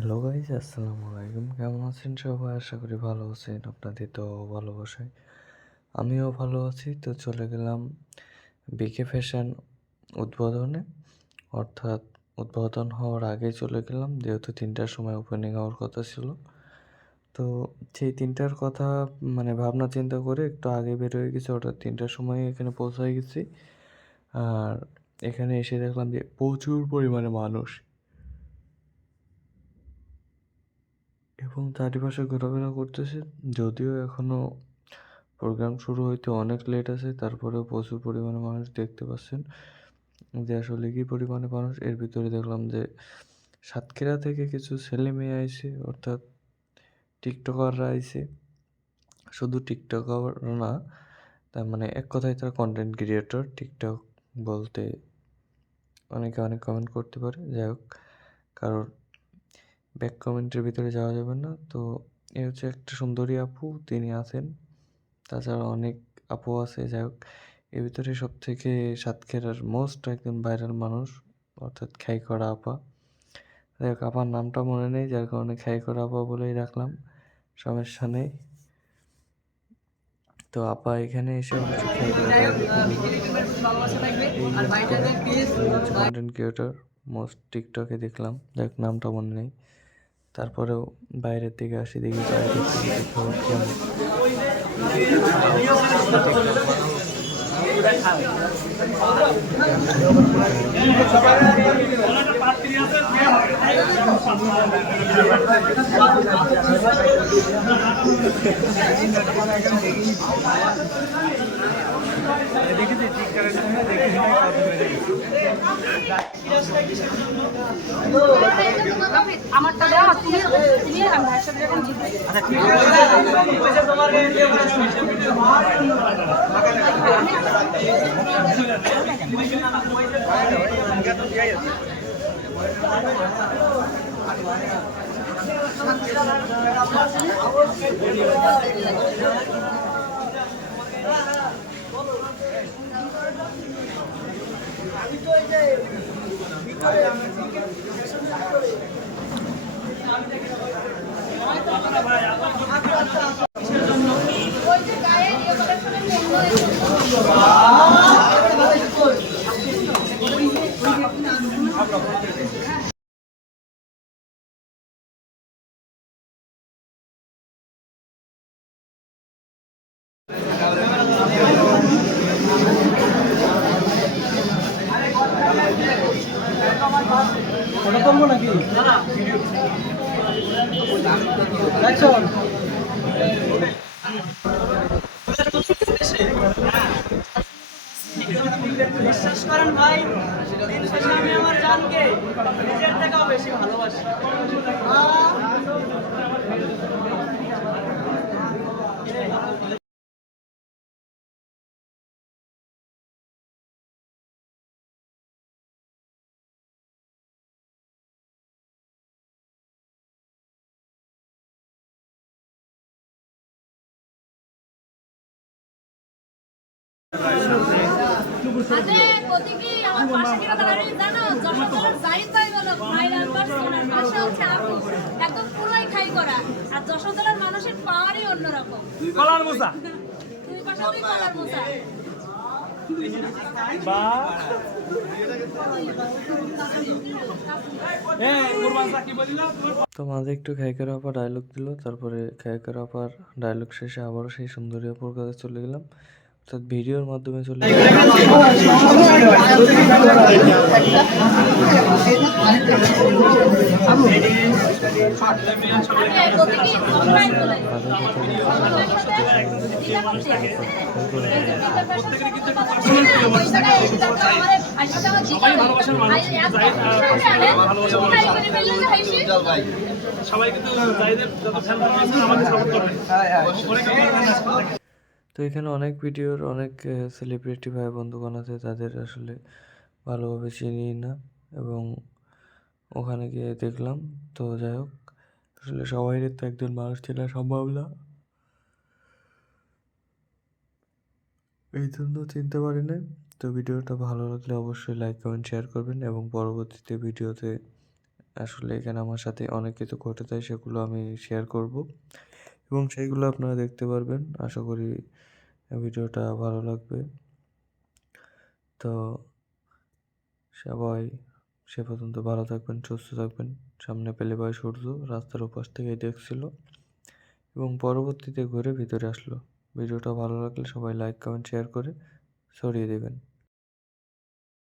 Hello guys, আসসালামু আলাইকুম। কেমন আছেন সবাই? আশা করি ভালো আছেন। আপনাদের তো ভালোবাসায় আমিও ভালো আছি। তো চলে গেলাম বিকে ফ্যাশন উদ্বোধনে, অর্থাৎ উদ্বোধন হওয়ার আগে চলে গেলাম, যেহেতু 3টার সময় ওপেনিং হওয়ার কথা ছিল। তো সেই 3টার কথা ভাবনা চিন্তা করে একটু আগে বের হয়ে গেছি, অর্থাৎ 3টার সময় এখানে পৌঁছায় গেছি। আর এখানে এসে দেখলাম যে প্রচুর পরিমাণে মানুষ এবং চারিপাশে ঘোরাফেরা করতেছে। যদিও এখনও প্রোগ্রাম শুরু হইতে অনেক লেট আছে, তারপরেও প্রচুর পরিমাণে মানুষ দেখতে পাচ্ছেন যে আসলে কী পরিমাণে মানুষ। এর ভিতরে দেখলাম যে সাতক্ষীরা থেকে কিছু ছেলে মেয়ে আইছে, অর্থাৎ টিকটকাররা আইছে। শুধু টিকটকার না, তার এক কথায় তারা কন্টেন্ট ক্রিয়েটর। টিকটক বলতে অনেকে অনেক কমেন্ট করতে পারে, যাই হোক, কারণ ব্যাক কমেন্টের ভিতরে যাওয়া যাবে না। তো এ হচ্ছে একটা সুন্দরী আপু, তিনি আছেন। তাছাড়া অনেক আপু আছে। যাই হোক, এর ভিতরে সব থেকে সাতক্ষীরার মোস্ট একজন ভাইরাল মানুষ, অর্থাৎ খাই করা আপা। যাই হোক, আপার নামটা মনে নেই, যার কারণে খাই করা আপা বলেই রাখলাম, সমস্যা নেই। তো আপা এখানে এসে হচ্ছে খাই করা কন্টেন্ট ক্রিয়েটর, মোস্ট টিকটকে দেখলাম, যাই নামটা মনে নেই। তারপরেও বাইরের দিকে আসি, দেখি বাইরের দিকে খবর কেমন। আমারটা দাও, তুমি আমি ভাইয়ের সাথে যখন জিতবে। আমি তো এই যে ওটা করবো নাকি অ্যাকশন বিশ্বাস করেন ভাই, দিন শেষে আমি আমার জানকে নিজের থেকেও বেশি ভালোবাসি। আরে প্রতীকী আমার পাশে কি কথা আমি জানো যশোরের জাহিদ ভাই বলো ভাইরাল পারসন আর পাশে হচ্ছে আপু একদম পুরোই খাই করা আর যশোরের মানুষের পাওয়ারই অন্যরকম কলার মোসা তুই পাশে তুই কলার মোসা বা তো মাঝে একটু খাইকার আপার ডায়লগ দিল, তারপরে খাইকার আপার ডায়লগ শেষে আবারও সেই সুন্দরী আপুর কাছে চলে গেলাম, অর্থাৎ ভিডিওর মাধ্যমে চলে সবাই কিন্তু জাহিদের যত ফ্যান ফলোয়ার আমাকে সাপোর্ট করবেন। তো এখানে অনেক ভিডিওর অনেক সেলিব্রিটি ভাই বন্ধুগণ আছে, তাদের আসলে ভালোভাবে চিনি না এবং ওখানে গিয়ে দেখলাম। তো যাই হোক, আসলে সবাইয়ের তো একজন মানুষ চেনা সম্ভব না, এই জন্য চিনতে পারি না। তো ভিডিওটা ভালো লাগলে অবশ্যই লাইক কমেন্ট শেয়ার করবেন এবং পরবর্তীতে ভিডিওতে আসলে এখানে আমার সাথে অনেক কিছু ঘটে যায়, সেগুলো আমি শেয়ার করব এবং সেইগুলো আপনারা দেখতে পারবেন। আশা করি ভিডিওটা ভালো লাগবে। তো সবাই সে পর্যন্ত ভালো থাকবেন, সুস্থ থাকবেন। সামনে পেলেবাই সূর্য রাস্তার ওপাশ থেকেই দেখছিল এবং পরবর্তীতে ঘুরে ভিতরে আসলো। ভিডিওটা ভালো লাগলে সবাই লাইক, কমেন্ট, শেয়ার করে ছড়িয়ে দেবেন।